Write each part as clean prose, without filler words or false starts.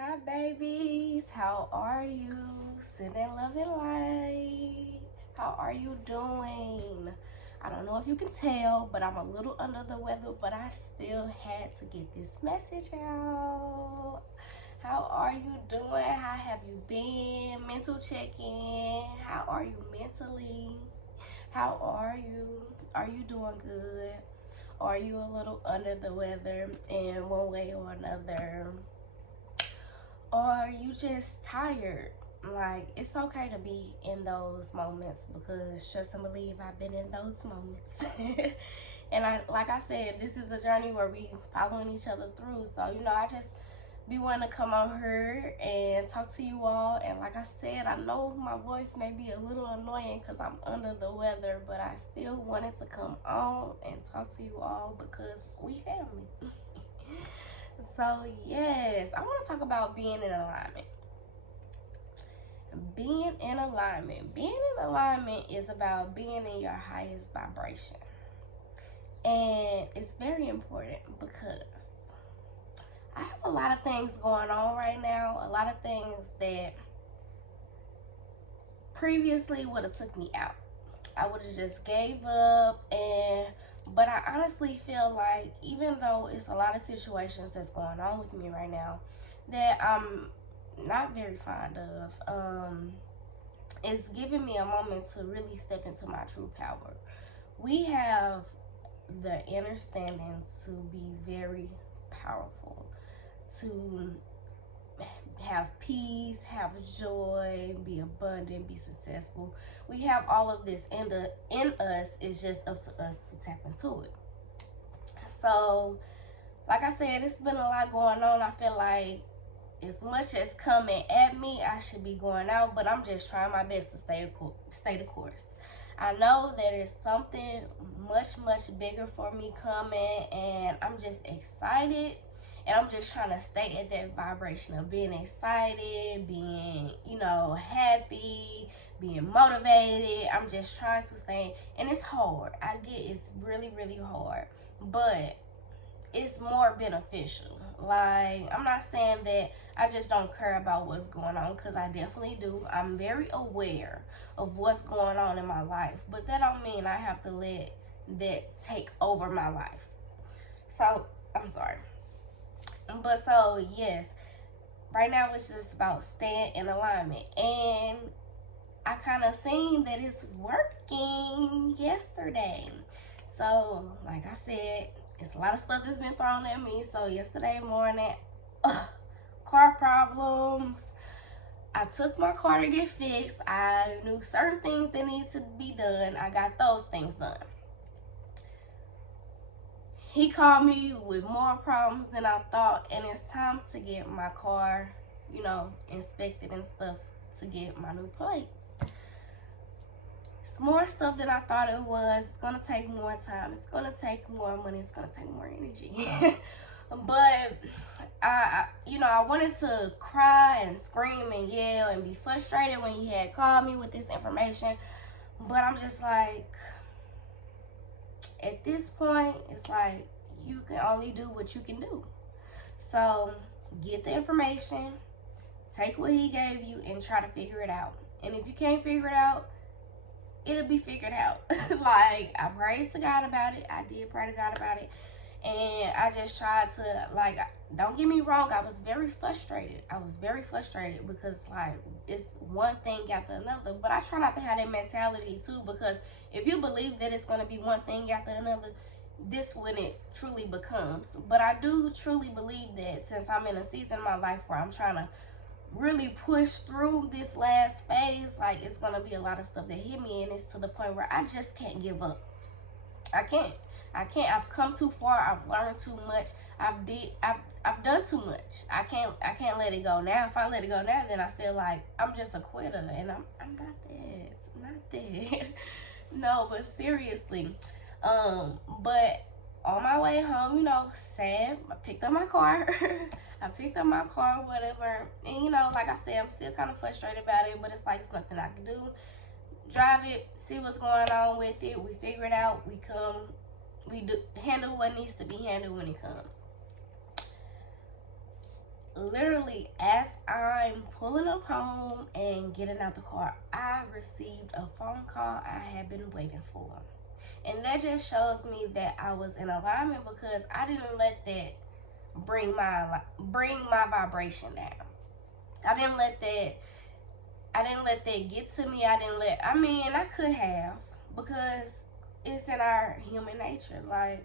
Hi babies, how are you? Sending love and light. How are you doing? I don't know if you can tell, but I'm a little under the weather, but I still had to get this message out. How are you doing? How have you been? Mental check-in. How are you mentally? How are you? Are you doing good? Are you a little under the weather in one way or another? Or are you just tired? Like, it's okay to be in those moments because trust and believe I've been in those moments. And like I said, this is a journey where we following each other through. So, I just be wanting to come on here and talk to you all. And like I said, I know my voice may be a little annoying because I'm under the weather, but I still wanted to come on and talk to you all because we family. So yes, I want to talk about being in alignment. Being in alignment. Being in alignment is about being in your highest vibration. And it's very important because I have a lot of things going on right now. A lot of things that previously would have took me out. I would have just gave up, but I honestly feel like even though it's a lot of situations that's going on with me right now that I'm not very fond of, it's giving me a moment to really step into my true power. We have the understanding to be very powerful, to have peace, have joy, be abundant, be successful. We have all of this in us. It's just up to us to tap into it. So, like I said, it's been a lot going on. I feel like as much as coming at me, I should be going out, but I'm just trying my best to stay the course. I know that it's something much bigger for me coming, and I'm just excited. And I'm just trying to stay at that vibration of being excited, being, happy, being motivated. I'm just trying to stay, and it's hard. I get it's really hard, but it's more beneficial. Like, I'm not saying that I just don't care about what's going on, because I definitely do. I'm very aware of what's going on in my life, but that don't mean I have to let that take over my life. So, I'm sorry. But so, yes, right now it's just about staying in alignment. And I kind of seen that it's working yesterday. So, like I said, it's a lot of stuff that's been thrown at me. So, yesterday morning, car problems. I took my car to get fixed. I knew certain things that needed to be done. I got those things done. He called me with more problems than I thought, and it's time to get my car, inspected and stuff to get my new plates. It's more stuff than I thought it was. It's gonna take more time. It's gonna take more money. It's gonna take more energy. But I wanted to cry and scream and yell and be frustrated when he had called me with this information, but I'm just like, at this point, it's like you can only do what you can do. So get the information, take what he gave you, and try to figure it out. And if you can't figure it out, it'll be figured out. Like, I prayed to God about it. I did pray to God about it. And I just tried to, don't get me wrong, I was very frustrated. Because, it's one thing after another. But I try not to have that mentality, too, because if you believe that it's going to be one thing after another, this when it truly becomes. But I do truly believe that since I'm in a season in my life where I'm trying to really push through this last phase, it's going to be a lot of stuff that hit me, and it's to the point where I just can't give up. I can't. I've come too far. I've learned too much. I've done too much. I can't let it go now. If I let it go now, then I feel like I'm just a quitter, and I'm not that. Not that. No, but seriously. But on my way home, sad. I picked up my car. Whatever. And like I said, I'm still kind of frustrated about it, but it's like it's nothing I can do. Drive it, see what's going on with it. We figure it out. We handle what needs to be handled when it comes. literally, as I'm pulling up home and getting out the car, I received a phone call I had been waiting for. And that just shows me that I was in alignment, because I didn't let that bring my vibration down. I didn't let that get to me. I could have, because it's in our human nature. Like,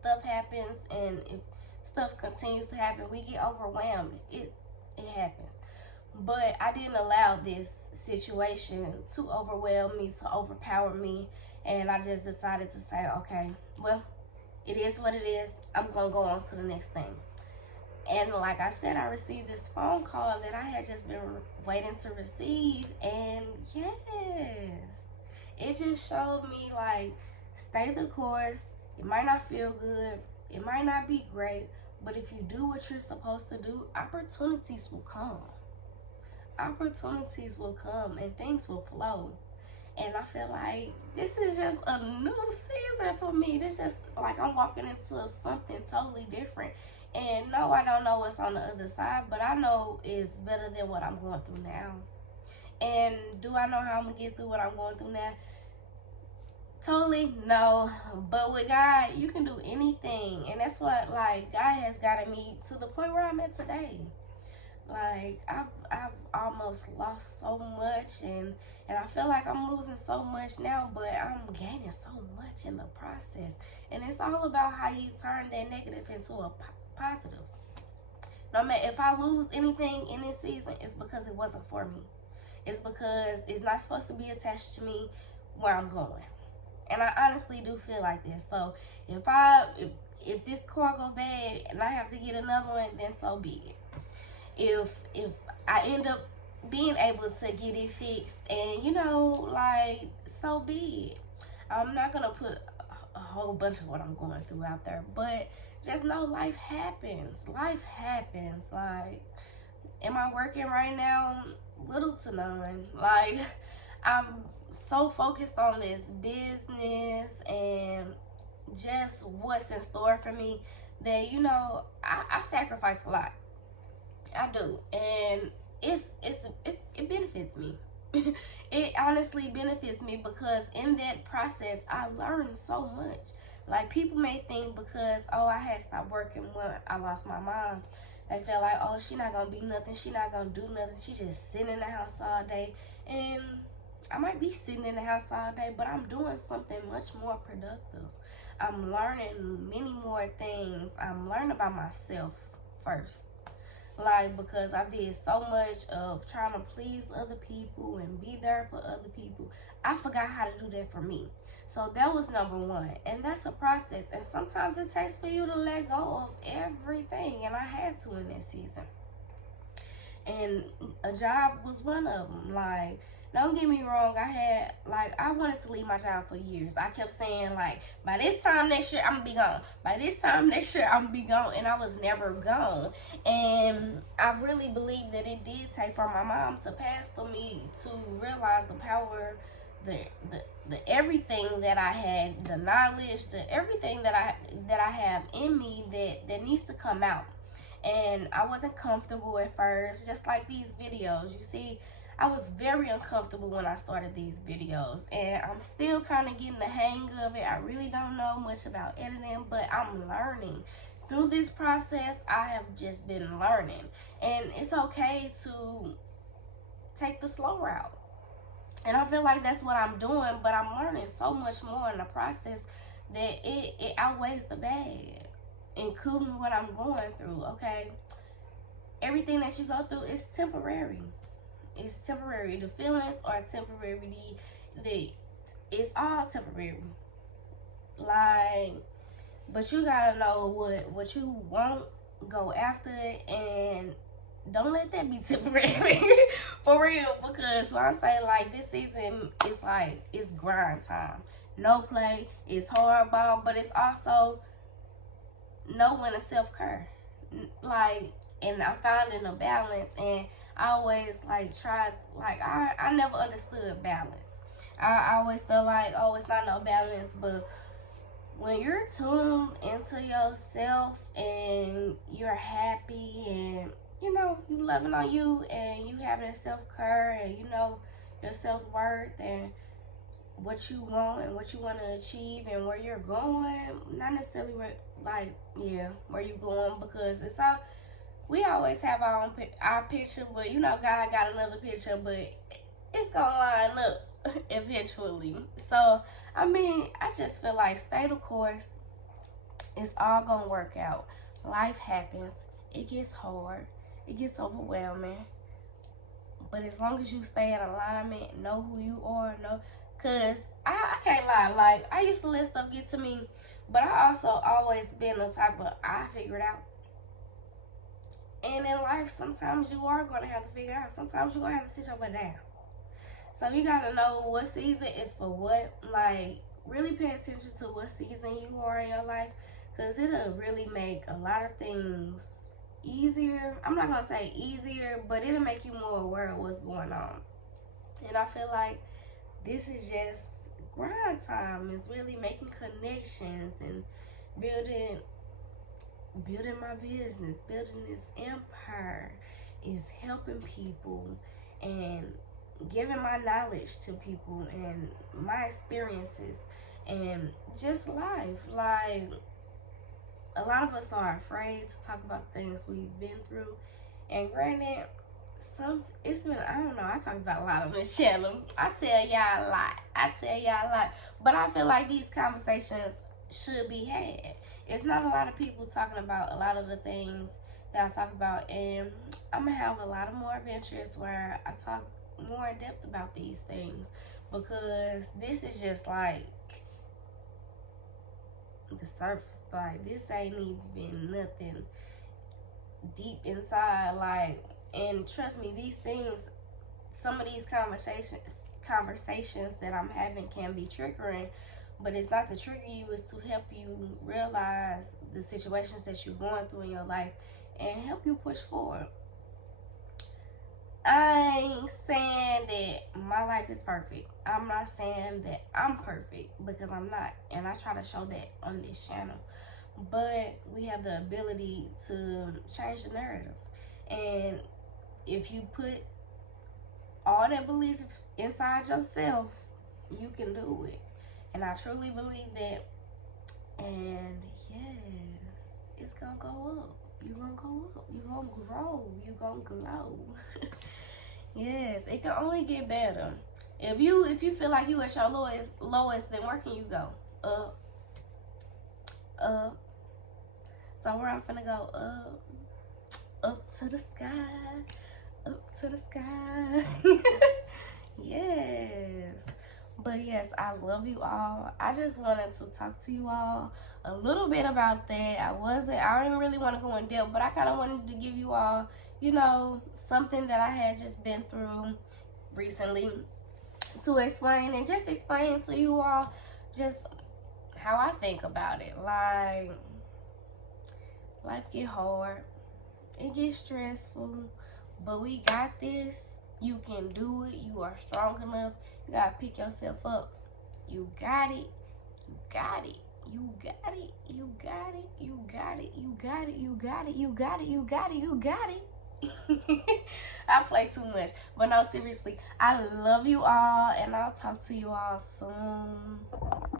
stuff happens, and if stuff continues to happen, we get overwhelmed. It happens. But I didn't allow this situation to overwhelm me, to overpower me, and I just decided to say, okay, well, it is what it is. I'm going to go on to the next thing. And like I said, I received this phone call that I had just been waiting to receive. And yes, it just showed me, like, stay the course. It might not feel good. It might not be great. But if you do what you're supposed to do, opportunities will come. Opportunities will come and things will flow. And I feel like this is just a new season for me. This just like I'm walking into something totally different. And no, I don't know what's on the other side, but I know it's better than what I'm going through now. And do I know how I'm going to get through what I'm going through now? Totally no. But with God, you can do anything. And that's what, like, God has gotten me to the point where I'm at today. Like, I've almost lost so much, and I feel like I'm losing so much now, but I'm gaining so much in the process. And it's all about how you turn that negative into a positive. No matter if I lose anything in this season, it's because it wasn't for me. It's because it's not supposed to be attached to me where I'm going. And I honestly do feel like this. So if this car go bad and I have to get another one, then so be it. If I end up being able to get it fixed, and like, so be it. I'm not gonna put a whole bunch of what I'm going through out there, but just know life happens. Life happens. Like, am I working right now? Little to none. Like, I'm so focused on this business and just what's in store for me that I sacrifice a lot. I do, and it benefits me. It honestly benefits me, because in that process I learned so much. Like, people may think because I had stopped working when I lost my mom, they feel like, she not gonna be nothing, she not gonna do nothing, she just sitting in the house all day. And I might be sitting in the house all day, but I'm doing something much more productive. I'm learning many more things. I'm learning about myself first. Like, because I did so much of trying to please other people and be there for other people, I forgot how to do that for me. So that was number one. And that's a process. And sometimes it takes for you to let go of everything. And I had to in this season. And a job was one of them. Like, don't get me wrong, I wanted to leave my job for years. I kept saying, like, by this time next year, I'm going to be gone. By this time next year, I'm going to be gone. And I was never gone. And I really believe that it did take for my mom to pass for me to realize the power, the everything that I had, the knowledge, the everything that I have in me that needs to come out. And I wasn't comfortable at first, just like these videos. You see, I was very uncomfortable when I started these videos, and I'm still kind of getting the hang of it. I really don't know much about editing, but I'm learning. Through this process, I have just been learning, and it's okay to take the slow route. And I feel like that's what I'm doing, but I'm learning so much more in the process that it outweighs the bad, including what I'm going through, okay? Everything that you go through is temporary. It's temporary. The feelings are temporary. It's all temporary. Like, but you gotta know what you want, go after it, and don't let that be temporary. For real. Because when I say, like, this season is like, it's grind time. No play. It's hardball, but it's also knowing to self-care. Like, and I'm finding a balance, and I always I never understood balance. I always felt like, it's not no balance, but when you're tuned into yourself and you're happy and you know, you loving on you and you having self-care and you know your self-worth and what you want and what you want to achieve and where you're going. Not necessarily where, like, yeah, where you going, because it's all, we always have our own our picture, but you know God got another picture, but it's gonna line up eventually. So I mean, I just feel like stay the course. It's all gonna work out. Life happens. It gets hard. It gets overwhelming. But as long as you stay in alignment, know who you are, know, cause I can't lie. Like I used to let stuff get to me, but I also always been the type of I figure it out. And in life, sometimes you are gonna have to figure it out. Sometimes you're gonna have to sit your butt down. So you gotta know what season is for what. Like really pay attention to what season you are in your life, cause it'll really make a lot of things easier. I'm not gonna say easier, but it'll make you more aware of what's going on. And I feel like this is just grind time. It's really making connections and building my business, building this empire, is helping people and giving my knowledge to people and my experiences and just life. Like a lot of us are afraid to talk about things we've been through, and granted, it's been, I don't know, I talk about a lot on this channel. I tell y'all a lot, but I feel like these conversations should be had. It's not a lot of people talking about a lot of the things that I talk about, and I'm gonna have a lot of more adventures where I talk more in depth about these things, because this is just like the surface. Like this ain't even nothing deep inside. Like, and trust me, these things, some of these conversations that I'm having can be triggering, but it's not to trigger you, it's to help you realize the situations that you're going through in your life and help you push forward. I ain't saying that my life is perfect. I'm not saying that I'm perfect, because I'm not, and I try to show that on this channel. But we have the ability to change the narrative, and if you put all that belief inside yourself, you can do it. And I truly believe that. And yes, it's gonna go up. You're gonna go up. You're gonna grow. You're gonna glow. Yes, it can only get better. If you feel like you at your lowest, then where can you go? Up. Up. So where I'm finna go? Up to the sky. Up to the sky. Yes. But yes, I love you all. I just wanted to talk to you all a little bit about that. I didn't really want to go in depth, but I kind of wanted to give you all, you know, something that I had just been through recently to explain, and just explain to you all just how I think about it. Like, life get hard, it gets stressful, but we got this. You can do it. You are strong enough. You gotta pick yourself up. You got it. You got it. You got it. You got it. You got it. You got it. You got it. You got it. You got it. You got it. I play too much. But no, seriously, I love you all, and I'll talk to you all soon.